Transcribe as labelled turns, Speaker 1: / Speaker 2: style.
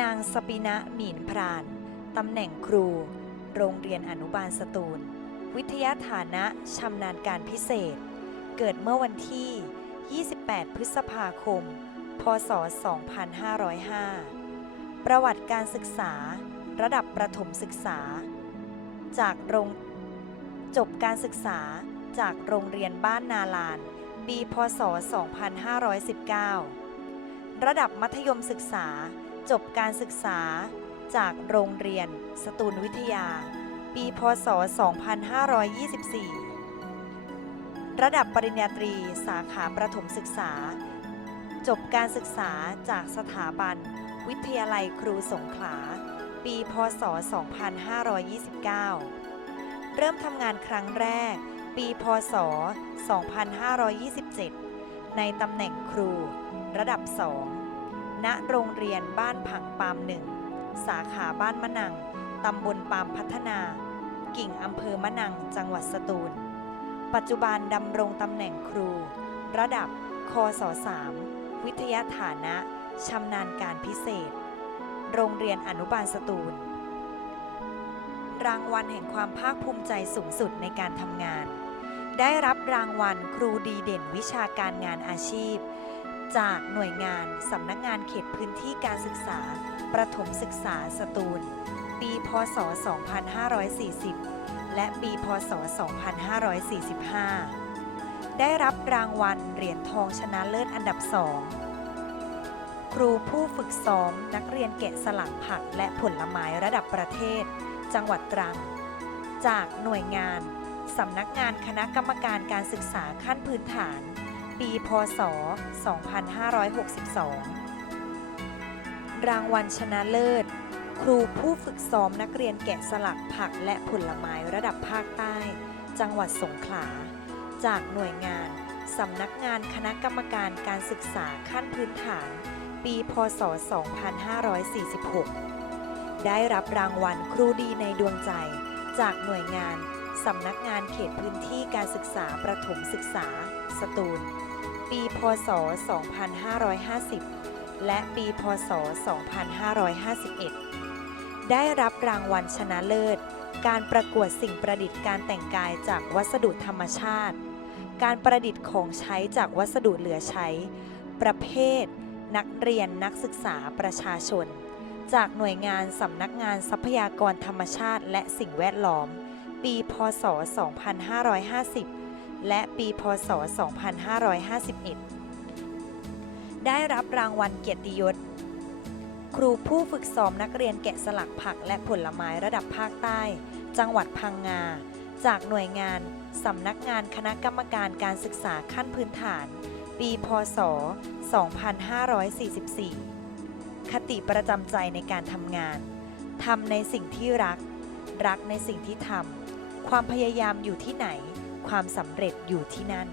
Speaker 1: นางสปินะหมีนพราน ตำแหน่งครู โรงเรียนอนุบาลสตูล วิทยาฐานะชำนาญการพิเศษ เกิดเมื่อวันที่ 28 พฤษภาคม พศ 2505 ประวัติการศึกษา ระดับประถมศึกษา จากโรงจบการศึกษาจากโรงเรียนบ้านนาลาน ปี พศ 2519 ระดับมัธยมศึกษา จบการศึกษาจากโรงเรียน สตูลวิทยา ปี พศ 2524 ระดับปริญญาตรีสาขาประถมศึกษา จบการศึกษาจากสถาบัน วิทยาลัยครูสงขลา ปี พศ 2529 เริ่มทำงานครั้งแรก ปี พศ 2527 ในตำแหน่งครู ระดับ 2 ณโรงเรียนบ้านผังปามหนึ่ง สาขาบ้านมะนัง ตำบลปามพัฒนา กิ่งอำเภอมะนัง จังหวัดสตูล ปัจจุบันดำรงตำแหน่งครู ระดับคศ3วิทยาฐานะชำนาญการพิเศษ โรงเรียนอนุบาลสตูล รางวัลแห่งความภาคภูมิใจสูงสุดในการทำงาน ได้รับรางวัลครูดีเด่นวิชาการงานอาชีพ จากหน่วยงานสำนักงานเขตพื้นที่การศึกษา ประถมศึกษาสตูล ปี พศ 2540 และปี พศ 2545 ได้รับรางวัลเหรียญทองชนะเลิศอันดับสองครูผู้ฝึกซ้อมนักเรียนแกะสลักผักและผลไม้ระดับประเทศ จังหวัดตรัง จากหน่วยงานสำนักงานคณะกรรมการการศึกษาขั้นพื้นฐาน ปี พศ 2562 รางวัลชนะเลิศ ครูผู้ฝึกซ้อมนักเรียนแกะสลักผักและผลไม้ระดับภาคใต้ จังหวัดสงขลา จากหน่วยงานสำนักงานคณะกรรมการการศึกษาขั้นพื้นฐาน ปี พศ 2546 ได้รับรางวัลครูดีในดวงใจ จากหน่วยงาน สำนักงานเขตพื้นที่การศึกษาประถมศึกษา สตูล ปี พศ 2550 และปี พศ 2551 ได้รับรางวัลชนะเลิศ การประกวดสิ่งประดิษฐ์การแต่งกายจากวัสดุธรรมชาติ การประดิษฐ์ของใช้จากวัสดุเหลือใช้ ประเภท นักเรียนนักศึกษาประชาชน จากหน่วยงานสำนักงานทรัพยากรธรรมชาติและสิ่งแวดล้อม ปีพศ 2550 และปีพศ 2551 ได้รับรางวัลเกียรติยศ ครูผู้ฝึกซ้อมนักเรียนแกะสลักผักและผลไม้ระดับภาคใต้ จังหวัดพังงา จากหน่วยงานสำนักงานคณะกรรมการการศึกษาขั้นพื้นฐาน ปีพศ 2544 คติประจำใจในการทำงาน ทำในสิ่งที่รัก รักในสิ่งที่ทำความพยายามอยู่ที่ไหน ความสำเร็จอยู่ที่นั่น